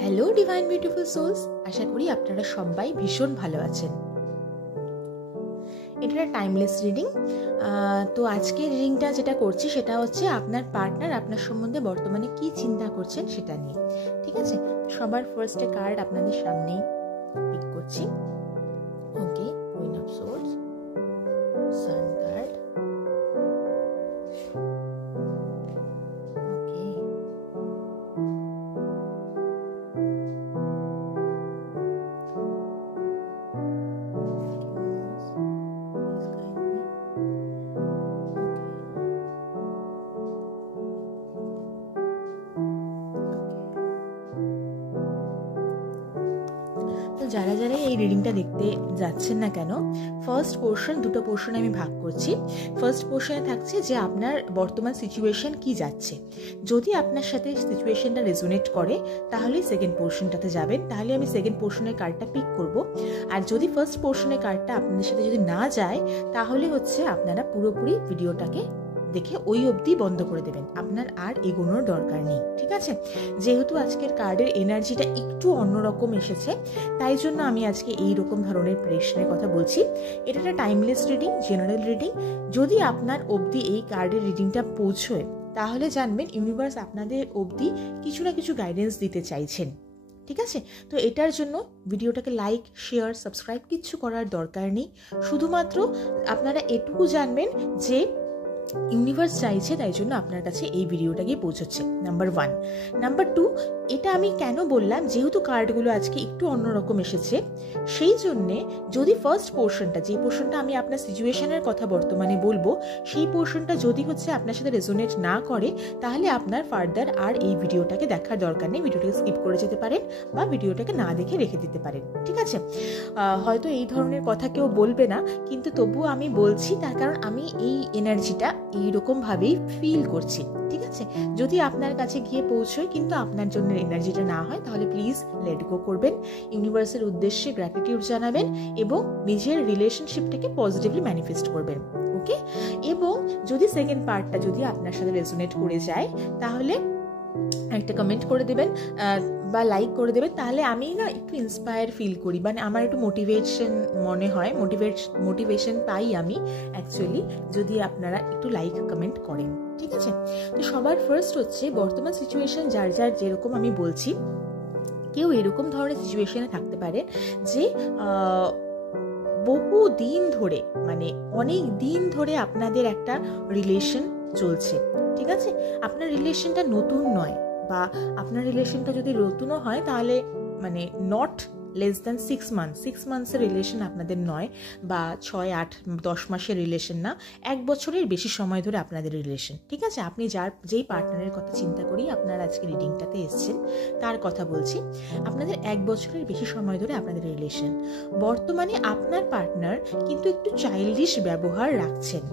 Hello divine beautiful sols, আশা করি আপনারা সবাই ভীষণ ভালো আছেন। এটা একটা টাইমলেস রিডিং। তো আজকের রিডিংটা যেটা করছি সেটা হচ্ছে আপনার পার্টনার আপনার সম্বন্ধে বর্তমানে কি চিন্তা করছেন সেটা নিয়ে। ঠিক আছে, সবার ফার্স্টে কার্ড আপনাদের সামনেই পিক করছি। Okay, queen of source, sun card, যারা যারা এই রিডিংটা দেখতে যাচ্ছেন না কেন, ফার্স্ট পোর্শন, দুটো পোর্শনে আমি ভাগ করছি। ফার্স্ট পোর্শনে থাকছে যে আপনার বর্তমান সিচুয়েশন কি যাচ্ছে। যদি আপনার সাথে সিচুয়েশনটা রেজোনেট করে তাহলে সেকেন্ড পোর্শনটাতে যাবেন, তাহলে আমি সেকেন্ড পোর্শনের কার্ডটা পিক করব। আর যদি ফার্স্ট পোর্শনের কার্ডটা আপনাদের সাথে যদি না যায় তাহলে হচ্ছে আপনারা পুরোপুরি ভিডিওটাকে দেখে ওই অবধি বন্ধ করে দেবেন, আপনার আর এগোনোর দরকার নেই। ঠিক আছে, যেহেতু আজকের কার্ডের এনার্জিটা একটু অন্যরকম এসেছে তাই জন্য আমি আজকে এই রকম ধরনের প্রেশনের কথা বলছি। এটা একটা টাইমলেস রিডিং, জেনারেল রিডিং। যদি আপনার অবধি এই কার্ডের রিডিংটা পৌঁছয় তাহলে জানবেন ইউনিভার্স আপনাদের অবধি কিছু না কিছু গাইডেন্স দিতে চাইছেন। ঠিক আছে, তো এটার জন্য ভিডিওটাকে লাইক, শেয়ার, সাবস্ক্রাইব কিচ্ছু করার দরকার নেই। শুধুমাত্র আপনারা এটুকু জানবেন যে ইউনিভার্স চাইছে, তাই জন্য আপনার কাছে এই ভিডিওটা গিয়ে পৌঁছচ্ছে। নাম্বার 1। নাম্বার 2, এটা আমি কেন বললাম, যেহেতু কার্ডগুলো আজকে একটু অন্যরকম এসেছে সেই জন্যে যদি ফার্স্ট পোর্শনটা, যে পোর্শনটা আমি আপনার সিচুয়েশনের কথা বর্তমানে বলবো, সেই পোর্শনটা যদি হচ্ছে আপনার সাথে রেজোনেট না করে তাহলে আপনার ফার্দার আর এই ভিডিওটাকে দেখার দরকার নেই, ভিডিওটাকে স্কিপ করে যেতে পারেন বা ভিডিওটাকে না দেখে রেখে দিতে পারেন। ঠিক আছে, হয়তো এই ধরনের কথা কেউ বলবে না, কিন্তু তবুও আমি বলছি তার কারণ আমি এই এনার্জিটা এইরকমভাবেই ফিল করছি। ঠিক আছে, যদি আপনার কাছে গিয়ে পৌঁছয় কিন্তু আপনার জন্য এনার্জিটা না হয় তাহলে প্লিজ লেট গো করবেন, ইউনিভার্সের উদ্দেশ্যে গ্র্যাটিটিউড জানাবেন এবং নিজের রিলেশনশিপটাকে পজিটিভলি ম্যানিফেস্ট করবেন। ওকে, এবং যদি সেকেন্ড পার্টটা যদি আপনার সাথে রেজোনেট করে যায় তাহলে একটা কমেন্ট করে দেবেন বা লাইক করে দেবেন, তাহলে আমি না একটু ইন্সপায়ার ফিল করি, মানে আমার একটু মোটিভেশন মনে হয়, মোটিভেশন পাই আমি অ্যাকচুয়ালি যদি আপনারা একটু লাইক কমেন্ট করেন। ঠিক আছে, তো সবার ফার্স্ট হচ্ছে বর্তমান সিচুয়েশন যার যার যেরকম আমি বলছি, কেউ এরকম ধরনের সিচুয়েশনে থাকতে পারে যে বহু দিন ধরে, মানে অনেক দিন ধরে আপনাদের একটা রিলেশন চলছে। ঠিক আছে, আপনার রিলেশনটা নতুন নয়, বা আপনার রিলেশনটা যদি নতুনও হয় তাহলে মানে নট লেস দ্যান 6 মান্থসের রিলেশন আপনাদের নয়, বা 6, 8, 10 মাসের রিলেশন না, 1 বছরের বেশি সময় ধরে আপনাদের রিলেশন। ঠিক আছে, আপনি যেই পার্টনারের কথা চিন্তা করি আপনার আজকে রিডিংটাতে এসছেন তার কথা বলছি। আপনাদের 1 বছরের বেশি সময় ধরে আপনাদের রিলেশন। বর্তমানে আপনার পার্টনার কিন্তু একটু চাইল্ডিশ ব্যবহার রাখছেন।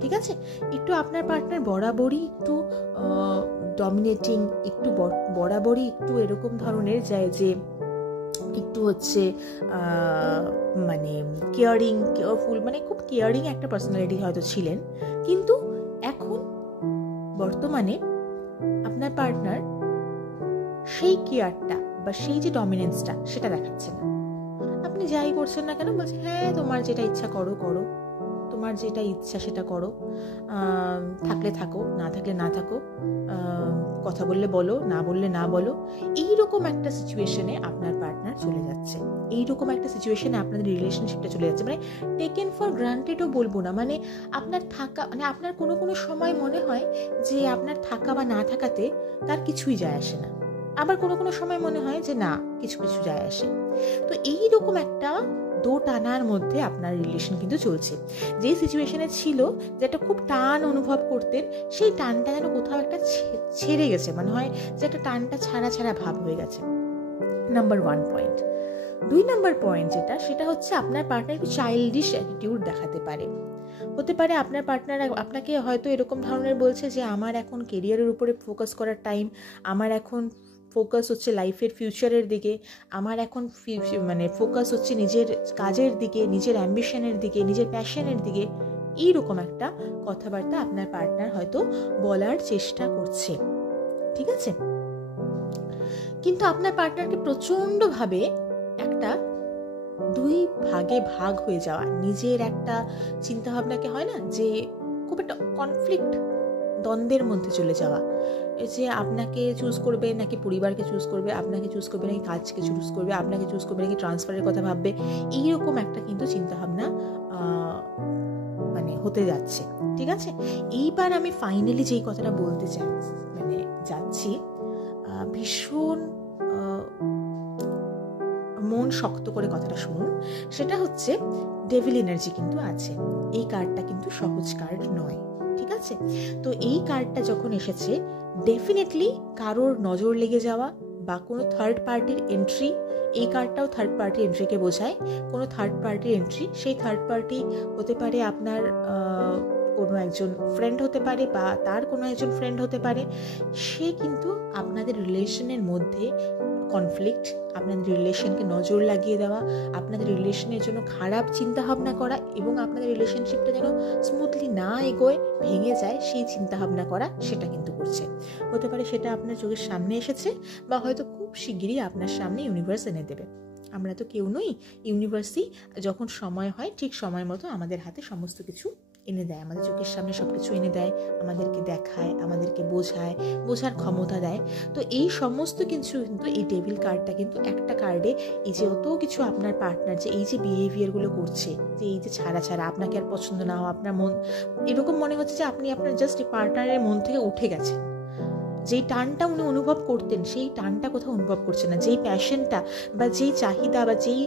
ঠিক আছে, একটু আপনার পার্টনার বরাবরই একটু ডমিনেটিং, একটু বরাবরই একটু এরকম ধরনের যায় যে একটু হচ্ছে মানে কেয়ারফুল, মানে খুব কেয়ারিং একটা পার্সোনালিটি হয়তো ছিলেন, কিন্তু এখন বর্তমানে আপনার পার্টনার সেই কেয়ারটা বা সেই যে ডমিনেন্সটা সেটা দেখাচ্ছে না। আপনি যাই করছেন না কেন বলছেন হ্যাঁ তোমার যেটা ইচ্ছা করো করো, তোমার যেটা ইচ্ছা সেটা করো, থাকলে থাকো, না থাকলে না থাকো, কথা বললে বলো, না বললে না বলো। এইরকম একটা সিচুয়েশনে আপনার পার্টনার চলে যাচ্ছে, এইরকম একটা সিচুয়েশনে আপনাদের রিলেশনশিপটা চলে যাচ্ছে। মানে টেকেন ফর গ্রান্টেডও বলবো না, মানে আপনার থাকা, মানে আপনার কোনো কোনো সময় মনে হয় যে আপনার থাকা বা না থাকাতে তার কিছুই যায় আসে না, আবার কোনো কোনো সময় মনে হয় যে না, কিছু কিছু যায় আসে। তো এইরকম একটা টানার মধ্যে আপনার রিলেশন কিন্তু চলছে। যেই সিচুয়েশনে ছিল যেটা খুব টান অনুভব করতেন, সেই টানটা যেন কোথাও একটা ছেড়ে গেছে, মানে হয় যে একটা টানটা ছাড়া ছাড়া ভাব হয়ে গেছে। Number 1 point. 2 নাম্বার পয়েন্ট যেটা, সেটা হচ্ছে আপনার পার্টনার একটু চাইল্ডিশ অ্যাটিটিউড দেখাতে পারে। হতে পারে আপনার পার্টনার আপনাকে হয়তো এরকম ধরনের বলছে যে আমার এখন কেরিয়ারের উপরে ফোকাস করার টাইম, আমার এখন ফোকাস হচ্ছে লাইফের ফিউচারের দিকে, আমার এখন মানে ফোকাস হচ্ছে নিজের কাজের দিকে, নিজের অ্যাম্বিশনের দিকে, নিজের প্যাশনের দিকে। এইরকম একটা কথাবার্তা আপনার পার্টনার হয়তো বলার চেষ্টা করছে। ঠিক আছে, কিন্তু আপনার পার্টনারকে প্রচণ্ডভাবে একটা দুই ভাগে ভাগ হয়ে যাওয়া, নিজের একটা চিন্তাভাবনাকে হয় না যে খুব একটা কনফ্লিক্ট, দ্বন্দ্বের মধ্যে চলে যাওয়া, যে আপনাকে চুজ করবে নাকি পরিবারকে চুজ করবে, আপনাকে চুজ করবে নাকি কাজকে চুজ করবে, আপনাকে চুজ করবে নাকি ট্রান্সফারের কথা ভাববে, এইরকম একটা কিন্তু চিন্তাভাবনা মানে হতে যাচ্ছে। ঠিক আছে, এইবার আমি ফাইনালি যেই কথাটা বলতে চাই মানে যাচ্ছি, ভীষণ মন শক্ত করে কথাটা শুনুন, সেটা হচ্ছে ডেভিল এনার্জি কিন্তু আছে। এই কার্ডটা কিন্তু সহজ কার্ড নয়, ঠিক আছে? তো এই কার্ডটা যখন এসেছে, ডেফিনেটলি কারোর নজর লেগে যাওয়া বা কোনো থার্ড পার্টির এন্ট্রি, এই কার্ডটাও থার্ড পার্টির এন্ট্রিকে বোঝায়। কোনো থার্ড পার্টির এন্ট্রি, সেই থার্ড পার্টি হতে পারে আপনার কোনো একজন ফ্রেন্ড হতে পারে বা তার কোনো একজন ফ্রেন্ড হতে পারে। সে কিন্তু আপনাদের রিলেশনের মধ্যে কনফ্লিক্ট, আপনাদের রিলেশনকে নজর লাগিয়ে দেওয়া, আপনাদের রিলেশনের জন্য খারাপ চিন্তাভাবনা করা এবং আপনাদের রিলেশনশিপটা যেন স্মুথলি না এগোয়, ভেঙে যায়, সেই চিন্তাভাবনা করা, সেটা কিন্তু করছে। হতে পারে সেটা আপনার চোখের সামনে এসেছে বা হয়তো খুব শিগগিরই আপনার সামনে ইউনিভার্স এনে দেবে। আমরা তো কেউ নই, ইউনিভার্সই যখন সময় হয় ঠিক সময় মতো আমাদের হাতে সমস্ত কিছু এনে দেয়, আমাদের চোখের সামনে সব কিছু এনে দেয়, আমাদেরকে দেখায়, আমাদেরকে বোঝায়, বোঝার ক্ষমতা দেয়। তো এই সমস্ত কিছু কিন্তু এই ডেভিল কার্ডটা কিন্তু একটা কার্ডে, এই যে অত কিছু আপনার পার্টনার যে এই যে বিহেভিয়ারগুলো করছে, যে এই যে ছাড়া আপনাকে আর পছন্দ না হওয়া, আপনার মন এরকম মনে হচ্ছে যে আপনি আপনার জাস্ট পার্টনারের মন থেকে উঠে গেছেন, যেই টানটা উনি অনুভব করতেন সেই টানটা কোথাও অনুভব করছে না, যেই প্যাশনটা বা যেই চাহিদা বা যেই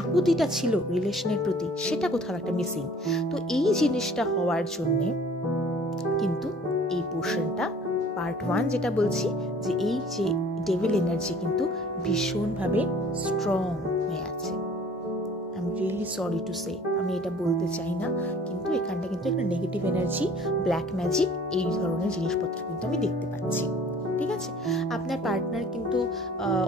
আকুতিটা ছিল রিলেশনের প্রতি, সেটা কোথাও একটা মিসিং। তো এই জিনিসটা হওয়ার জন্যে কিন্তু এই পোর্শনটা পার্ট 1 যেটা বলছি, যে এই যে ডেভিল এনার্জি কিন্তু ভীষণভাবে স্ট্রং হয়ে আছে। I am really sorry to say, আমি এটা বলতে চাই না, কিন্তু এখানটা কিন্তু একটা নেগেটিভ এনার্জি, ব্ল্যাক ম্যাজিক, এই ধরনের জিনিসপত্র কিন্তু আমি দেখতে পাচ্ছি। ঠিক আছে, আপনার পার্টনার কিন্তু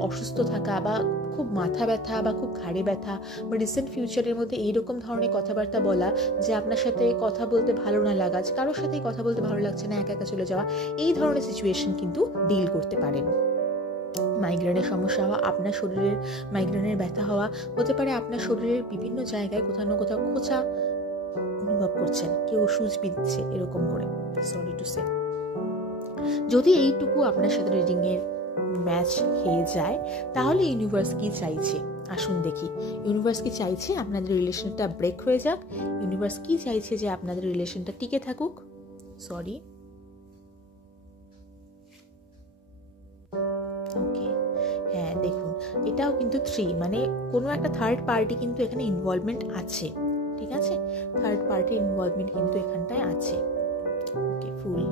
অসুস্থ থাকা বা খুব মাথা ব্যথা বা খুব ঘাড়ে ব্যথা বা রিসেন্ট ফিউচারের মধ্যে এইরকম ধরনের কথাবার্তা বলা, যে আপনার সাথে কথা বলতে ভালো না লাগা, কারোর সাথেই কথা বলতে ভালো লাগছে না, একা একা চলে যাওয়া, এই ধরনের সিচুয়েশন কিন্তু ডিল করতে পারেন। মাইগ্রেনের সমস্যা হওয়া, আপনার শরীরের মাইগ্রেনের ব্যথা হওয়া, হতে পারে আপনার শরীরের বিভিন্ন জায়গায় কোথাও না কোথাও খোঁচা অনুভব করছেন, কেউ সুচ বিঁধছে, এরকম করে। সরি টু সে, যদি এইটুকু আপনার সাথে রিডিং এর ম্যাচ খেয়ে যায়, তাহলে ইউনিভার্স কি চাইছে আসুন দেখি। ইউনিভার্স কি চাইছে আপনাদের রিলেশনটা ব্রেক হয়ে যাক? ইউনিভার্স কি চাইছে যে আপনাদের রিলেশনটা টিকে থাকুক? সরি, ওকে, হ্যাঁ দেখুন, এটাও কিন্তু 3, মানে কোনো একটা থার্ড পার্টি কিন্তু এখানে ইনভলভমেন্ট আছে। ঠিক আছে, থার্ড পার্টি ইনভলভমেন্ট কিন্তু এখানটায় আছে। ওকে, ফুল।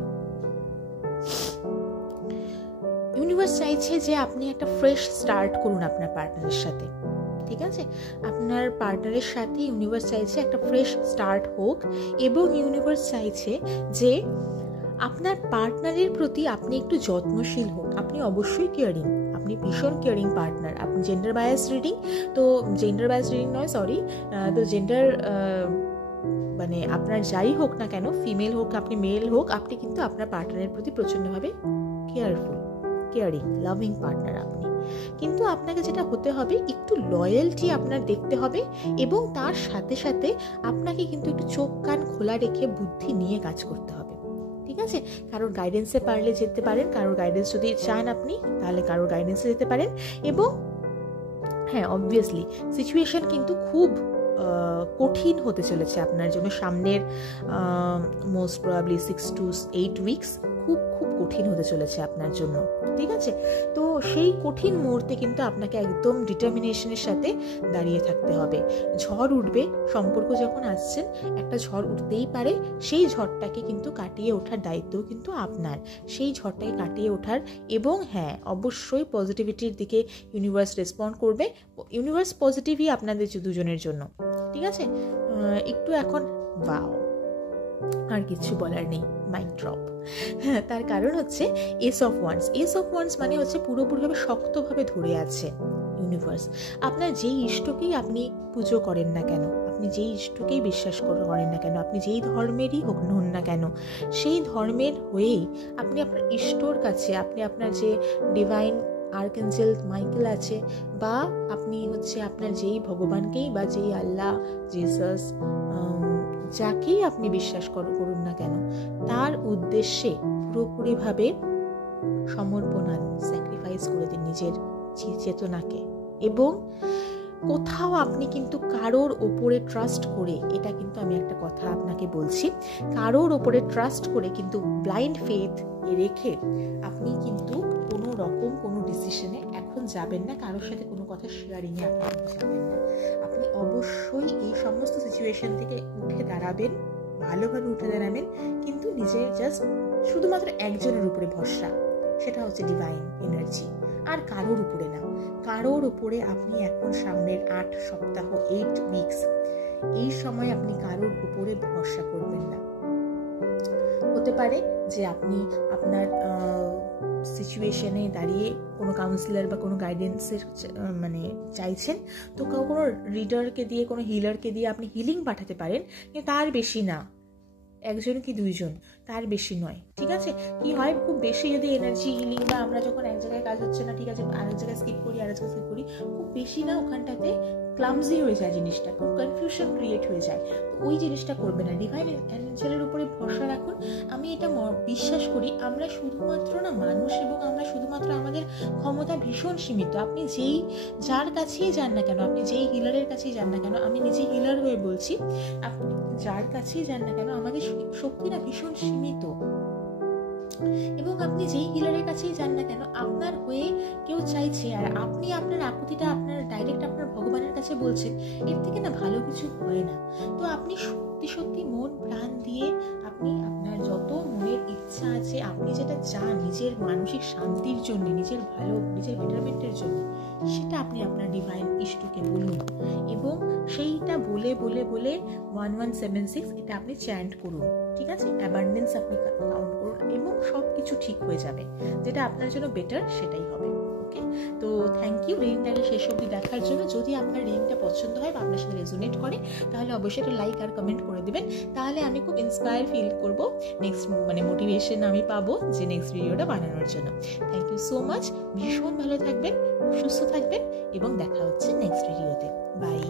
ইউনিভার্স চাইছে যে আপনি একটা ফ্রেশ স্টার্ট করুন আপনার পার্টনারের সাথে। ঠিক আছে, আপনার পার্টনারের সাথে ইউনিভার্স চাইছে একটা ফ্রেশ স্টার্ট হোক, এবং ইউনিভার্স চাইছে যে আপনার পার্টনারের প্রতি আপনি একটু যত্নশীল হোক। আপনি অবশ্যই কেয়ারিং, আপনি ভীষণ কেয়ারিং পার্টনার। আপনি জেন্ডার বায়াস রিডিং, তো জেন্ডার বায়াস রিডিং নয়, সরি, তো জেন্ডার মানে আপনার যাই হোক না কেন, ফিমেল হোক আপনি মেল হোক, আপনি কিন্তু আপনার পার্টনারের প্রতি প্রচণ্ডভাবে কেয়ারফুল, কেয়ারিং, লাভিং পার্টনার আপনি। কিন্তু আপনাকে যেটা হতে হবে, একটু লয়্যালটি আপনার দেখতে হবে, এবং তার সাথে সাথে আপনাকে কিন্তু একটু চোখ কান খোলা রেখে বুদ্ধি নিয়ে কাজ করতে হবে। ঠিক আছে, কারোর গাইডেন্সে পারলে যেতে পারেন, কারোর গাইডেন্স যদি চান আপনি, তাহলে কারোর গাইডেন্সে যেতে পারেন। এবং হ্যাঁ, অবভিয়াসলি সিচুয়েশন কিন্তু খুব কঠিন হতে চলেছে আপনার জন্য সামনের মোস্ট প্রবাবলি 6 to 8 উইকস খুব খুব কঠিন হতে চলেছে আপনার জন্য। ঠিক আছে, তো সেই কঠিন মুহূর্তে কিন্তু আপনাকে একদম ডিটারমিনেশনের সাথে দাঁড়িয়ে থাকতে হবে। ঝড় উঠবে, সম্পর্ক যখন আসছেন একটা ঝড় উঠতেই পারে, সেই ঝড়টাকে কিন্তু কাটিয়ে ওঠার দায়িত্বও কিন্তু আপনার। সেই ঝড়টাকে কাটিয়ে ওঠার, এবং হ্যাঁ অবশ্যই পজিটিভিটির দিকে ইউনিভার্স রেসপন্ড করবে। ইউনিভার্স পজিটিভই আপনাদের দুজনের জন্য। ঠিক আছে, একটু এখন বাও, আর কিছু বলার নেই, মাইক ড্রপ। হ্যাঁ, তার কারণ হচ্ছে S of wands. S of wands মানে হচ্ছে পুরোপুরিভাবে শক্তভাবে ধরে আছে ইউনিভার্স। আপনার যেই ইষ্টকেই আপনি পুজো করেন না কেন, আপনি যেই ইষ্টকেই বিশ্বাস করেন না কেন, আপনি যেই ধর্মেরই হন না কেন, সেই ধর্মের হয়েই আপনি আপনার ইষ্টর কাছে, আপনি আপনার যে ডিভাইন আর্কএঞ্জেল মাইকেল আছে, বা আপনি হচ্ছে আপনার যেই ভগবানকেই বা যেই আল্লাহ, জিসাস, যাকেই আপনি বিশ্বাস করুন না কেন, তার উদ্দেশ্যে পুরোপুরিভাবে সমর্পণ আনুন, স্যাক্রিফাইস করে দিন নিজের চেতনাকে। এবং কোথাও আপনি কিন্তু কারোর ওপরে ট্রাস্ট করে, এটা কিন্তু আমি একটা কথা আপনাকে বলছি, কারোর ওপরে ট্রাস্ট করে কিন্তু ব্লাইন্ড ফেথ রেখে আপনি কিন্তু কোনো রকম কোনো ডিসিশনে এখন যাবেন না, কারোর সাথে কোনো কথা শেয়ারিংয়ে আপনি যাবেন না। আপনি অবশ্যই এই সমস্ত সিচুয়েশন থেকে উঠে দাঁড়াবেন, ভালোভাবে উঠে দাঁড়াবেন, কিন্তু নিজের জাস্ট শুধুমাত্র একজনের উপরে ভরসা, সেটা হচ্ছে ডিভাইন এনার্জি, আর কারোর উপরে না। কারোর উপরে আপনি এখন সামনের 8 সপ্তাহ 8 উইকস এই সময় আপনি কারোর উপরে ভরসা করবেন না। হতে পারে যে আপনি আপনার সিচুয়েশনে দাঁড়িয়ে কোনো কাউন্সিলর বা কোনো গাইডেন্সের মানে চাইছেন, তো কোনো রিডারকে দিয়ে, কোনো হিলারকে দিয়ে আপনি হিলিং পাঠাতে পারেন, কিন্তু তার বেশি না, 1 কি 2 তার বেশি নয়। ঠিক আছে, কি হয় খুব বেশি যদি এনার্জি হিলিং বা আমরা যখন এক জায়গায় কাজ হচ্ছে না, ঠিক আছে আরেক জায়গায় স্কিপ করি, আরেক জায়গায় স্কিপ করি, খুব বেশি না ওখানটাতে ক্লামজি হয়ে যায় জিনিসটা, খুব কনফিউশন ক্রিয়েট হয়ে যায়। তো ওই জিনিসটা করবে না, ডিভাইন এঞ্জেলের উপরে ভরসা রাখুন। আমি এটা বিশ্বাস করি, আমরা শুধুমাত্র না মানুষ, এবং আমরা শুধুমাত্র আমাদের ক্ষমতা ভীষণ সীমিত। আপনি যার কাছেই যান না কেন, আপনি যেই হিলারের কাছেই যান না কেন, আমি নিজে হিলার হয়ে বলছি, আপনি যার কাছেই যান না কেন, আমাদের শক্তিটা ভীষণ সীমিত। এবং আপনি যেই হিলারের কাছেই যান না কেন, আপনার হয়ে কেউ চাইছে, আর আপনি আপনার আকুতিটা আপনার ডাইরেক্ট আপনার ভগবানের কাছে বলছেন, এর থেকে না ভালো কিছু হয় না। তো আপনি সত্যি সত্যি মন প্রাণ দিয়ে আপনি আপনার যত মনের ইচ্ছা আছে, আপনি যেটা চান নিজের মানসিক শান্তির জন্য, নিজের বেটারমেন্টের জন্য, সেটা আপনি আপনার ডিভাইন ইষ্টকে বলুন, এবং সেইটা বলে বলে বলে 1176 এটা আপনি চ্যান্ট করুন। ঠিক আছে, অ্যাবান্ডেন্স আপনি কাউন্ট করুন, এবং সব কিছু ঠিক হয়ে যাবে, যেটা আপনার জন্য বেটার সেটাই হবে। ওকে, তো থ্যাংক ইউ রিডিংটাকে শেষ অবধি দেখার জন্য। যদি আপনার রিডিংটা পছন্দ হয় বা আপনার সাথে রেজোনেট করে, তাহলে অবশ্যই একটা লাইক আর কমেন্ট করে দেবেন, তাহলে আমি খুব ইন্সপায়ার ফিল করবো, নেক্সট মোটিভেশন আমি পাবো যে নেক্সট ভিডিওটা বানানোর জন্য। থ্যাংক ইউ সো মাচ, ভীষণ ভালো থাকবেন, সুস্থ থাকবেন, এবং দেখা হচ্ছে নেক্সট ভিডিওতে। বাই।